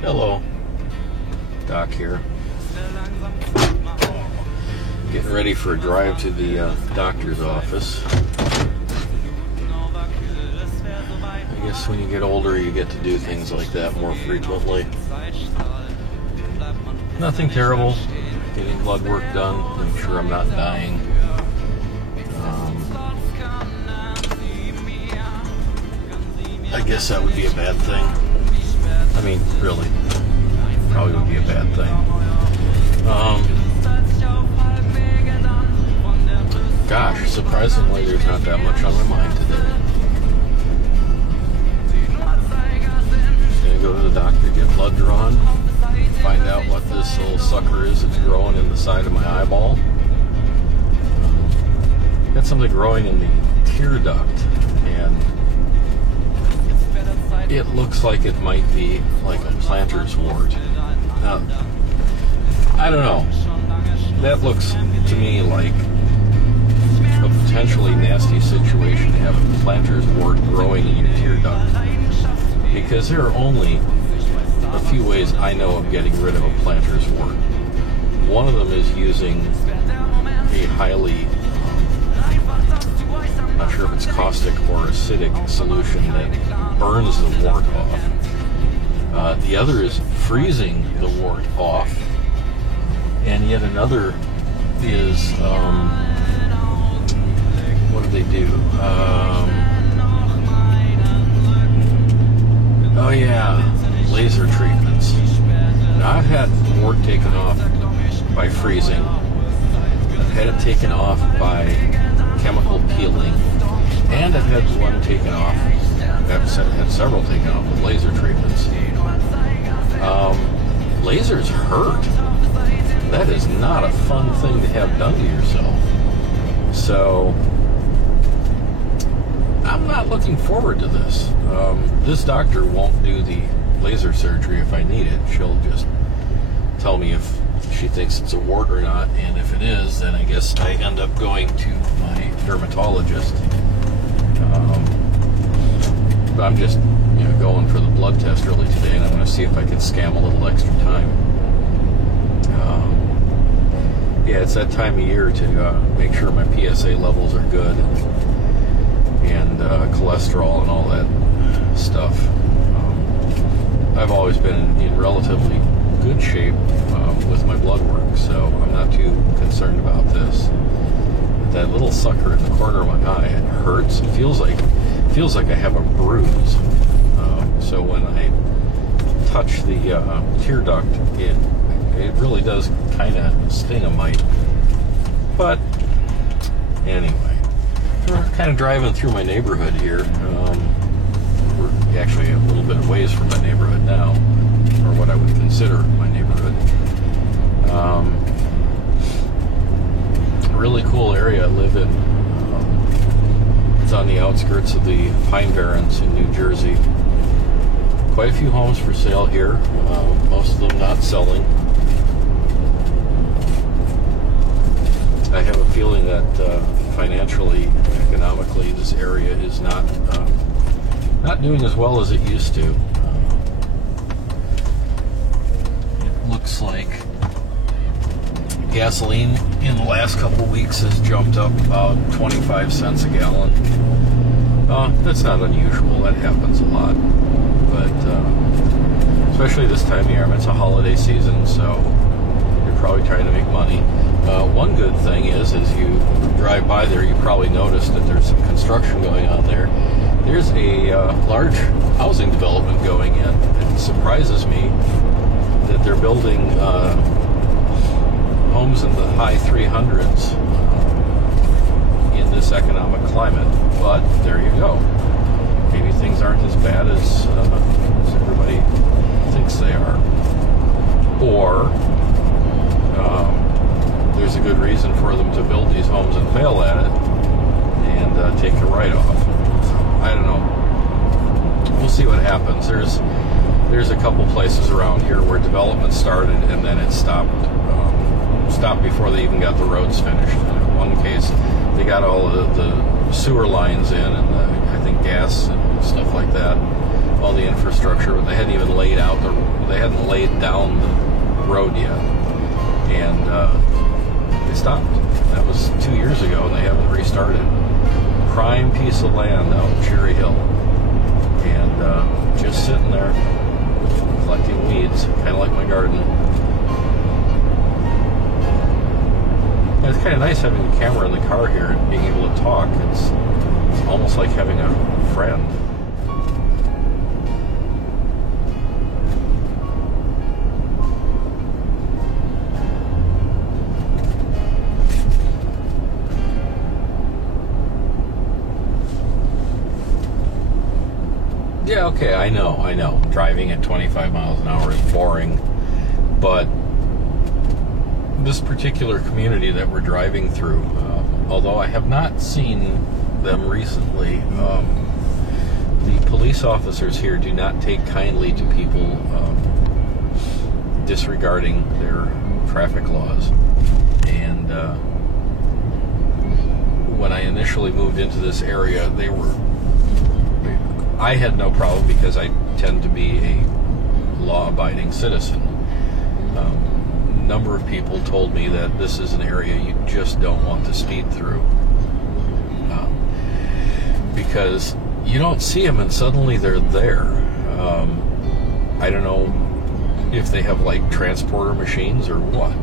Hello, Doc here. Getting ready for a drive to the doctor's office. I guess when you get older, you get to do things like that more frequently. Nothing terrible. Getting blood work done. Make sure I'm not dying. I guess that would be a bad thing. I mean, really, probably would be a bad thing. Gosh, surprisingly, there's not that much on my mind today. Just gonna go to the doctor, get blood drawn, find out what this little sucker is that's growing in the side of my eyeball. Got something growing in the tear duct, and it looks like it might be like a planter's wart. Now, I don't know. That looks to me like a potentially nasty situation to have a planter's wart growing in your tear duct. Because there are only a few ways I know of getting rid of a planter's wart. One of them is using a highly, I'm not sure if it's caustic or acidic solution that burns the wart off. The other is freezing the wart off. And yet another is, what do they do? Oh yeah, laser treatments. Now I've had wart taken off by freezing. I've had it taken off by chemical peeling. And I've had one taken off. I've had several taken off with laser treatments. Lasers hurt. That is not a fun thing to have done to yourself. So, I'm not looking forward to this. This doctor won't do the laser surgery if I need it. She'll just tell me if she thinks it's a wart or not, and if it is, then I guess I end up going to my dermatologist. But I'm just, going for the blood test early today, and I'm going to see if I can scam a little extra time. Yeah, it's that time of year to make sure my PSA levels are good, and cholesterol and all that stuff. I've always been in relatively good shape with my blood work, so I'm not too concerned about this. But that little sucker in the corner of my eye, it hurts. It feels like I have a bruise. So when I touch the tear duct, it really does kind of sting a mite. But anyway, we're kind of driving through my neighborhood here. We're actually a little bit of ways from my neighborhood now, or what I would consider my neighborhood. A really cool area I live in. It's on the outskirts of the Pine Barrens in New Jersey. Quite a few homes for sale here, most of them not selling. I have a feeling that financially, economically, this area is not doing as well as it used to. It looks like gasoline in the last couple of weeks has jumped up about 25 cents a gallon. That's not unusual. That happens a lot. But especially this time of year, it's a holiday season, so you're probably trying to make money. One good thing is, as you drive by there, you probably noticed that there's some construction going on there. There's a large housing development going in. It surprises me that they're building homes in the high 300s in this economic climate. But there you go. Maybe things aren't as bad as everybody thinks they are. Or there's a good reason for them to build these homes and fail at it and take a write-off. I don't know. We'll see what happens. There's a couple places around here where development started and then it stopped before they even got the roads finished. In one case, they got all the sewer lines in and I think gas and stuff like that. all the infrastructure, but they hadn't even laid down the road yet, and they stopped. That was 2 years ago, and they haven't restarted. Prime piece of land out in Cherry Hill, and just sitting there collecting weeds, kind of like my garden. And it's kind of nice having a camera in the car here and being able to talk. It's almost like having a friend. Yeah, okay, I know. Driving at 25 miles an hour is boring, but this particular community that we're driving through, although I have not seen them recently, the police officers here do not take kindly to people disregarding their traffic laws. And when I initially moved into this area, I had no problem because I tend to be a law-abiding citizen. A number of people told me that this is an area you just don't want to speed through, because you don't see them and suddenly they're there. I don't know if they have like transporter machines or what.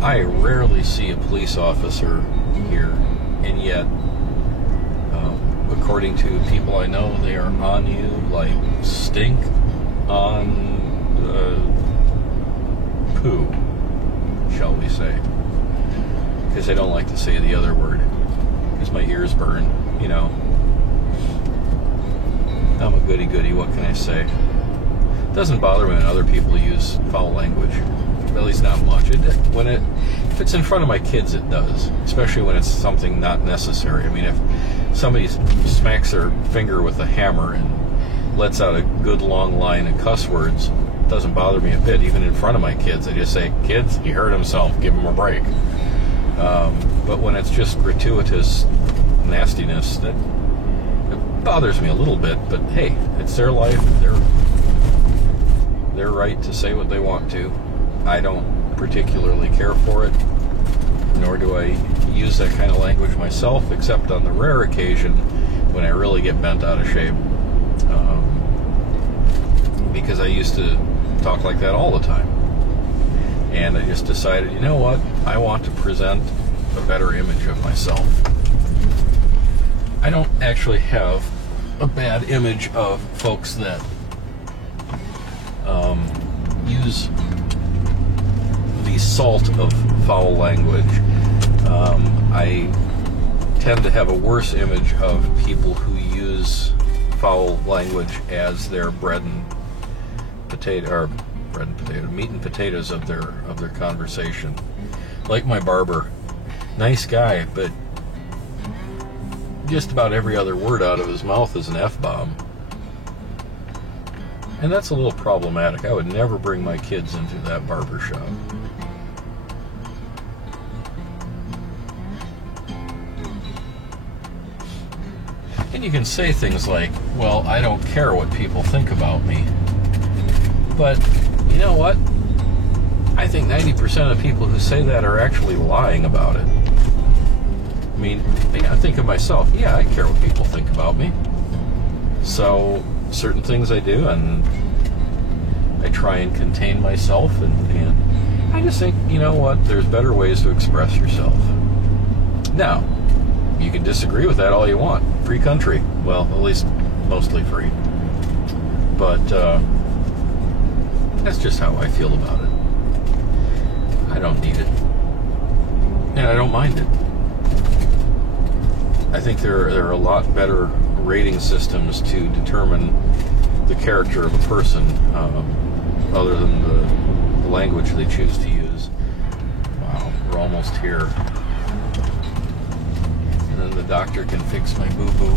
I rarely see a police officer here, and yet according to people I know, they are on you like stink on poo, shall we say. Because I don't like to say the other word, because my ears burn, you know. I'm a goody-goody, what can I say? It doesn't bother me when other people use foul language, at least not much. If it's in front of my kids, it does, especially when it's something not necessary. I mean, if somebody smacks their finger with a hammer and lets out a good long line of cuss words, it doesn't bother me a bit. Even in front of my kids, I just say, "Kids, he hurt himself, give him a break." But when it's just gratuitous nastiness, it bothers me a little bit. But hey, it's their life, their right to say what they want to. I don't particularly care for it, nor do I use that kind of language myself, except on the rare occasion when I really get bent out of shape, because I used to talk like that all the time, and I just decided, you know what, I want to present a better image of myself. I don't actually have a bad image of folks that use the salt of foul language. I tend to have a worse image of people who use foul language as their meat and potatoes of their conversation. Like my barber, nice guy, but just about every other word out of his mouth is an F-bomb. And that's a little problematic. I would never bring my kids into that barber shop. And you can say things like, well, I don't care what people think about me. But you know what? I think 90% of people who say that are actually lying about it. I mean, I think of myself, yeah, I care what people think about me. So certain things I do, and I try and contain myself, and I just think, you know what, there's better ways to express yourself. Now, you can disagree with that all you want. Free country. Well, at least mostly free. But that's just how I feel about it. I don't need it. And I don't mind it. I think there are a lot better rating systems to determine the character of a person, other than the language they choose to use. Wow, we're almost here. And then the doctor can fix my boo-boo.